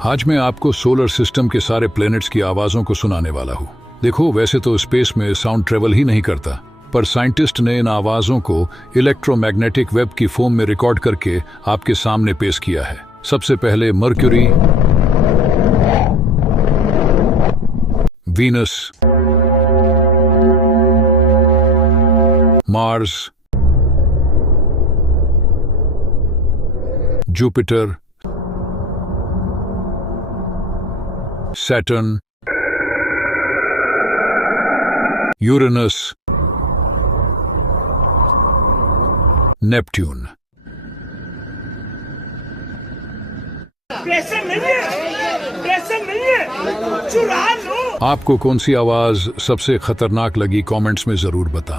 आज मैं आपको सोलर सिस्टम के सारे प्लैनेट्स की आवाजों को सुनाने वाला हूँ। देखो, वैसे तो स्पेस में साउंड ट्रेवल ही नहीं करता, पर साइंटिस्ट ने इन आवाजों को इलेक्ट्रोमैग्नेटिक वेव की फॉर्म में रिकॉर्ड करके आपके सामने पेश किया है। सबसे पहले mercury, Venus, Mars, Jupiter, Saturn, Uranus, Neptune. Pressure नहीं है, चुरा लो। आपको कौन सी आवाज सबसे खतरनाक लगी, कमेंट्स में जरूर बताना।